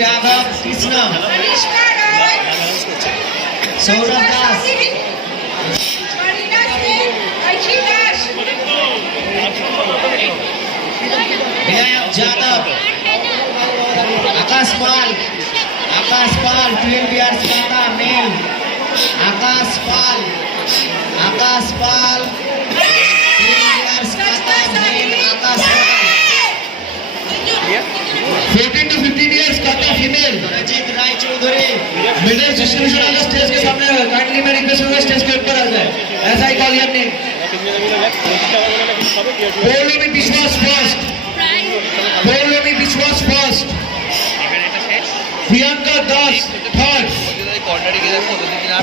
Yadav Krishna Saurabh Das Vinayak Yadav Akash Pal 12 years kata male Akash Pal 12 years kata male Akash Pal 14 to 15 years kata female Rajit Rai Chaudhary middle distribution वाले stage के सामने kindly मैं request करूंगा स्टेज के ऊपर आ जाए ऐसा ही कॉल करने पौलोमी विश्वास फर्स्ट प्रियंका दास थर्ड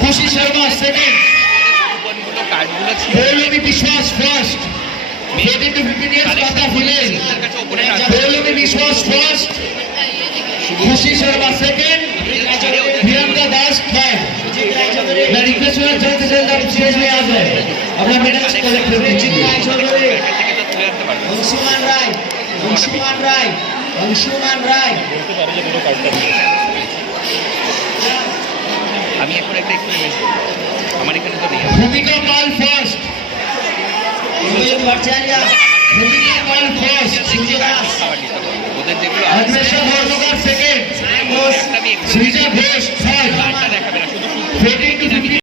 खुशी शर्मा सेकंड पौलोमी विश्वास first 14 to 15 years kata female Paulomi विश्वास फर्स्ट खुशी शर्मा सेकंड प्रियंका दास थर्ड मैं रिक्वेस्ट करूंगा जल्द से जल्द आप स्टेज में आ जाए अपना मेडल कलेक्ट करें रजित राय चौधरी अंशुमान राय আমি এখন একটা এক্সপেরিমেন্ট আমার এখানে তো নেই भूमिका पाल फर्स्ट विवेक भट्टाचार्य भूमिका पाल फर्स्ट सिंधु दास খাবার নিতে হবে ওদের যেগুলো अन्वेषण धर्मकर सेकंड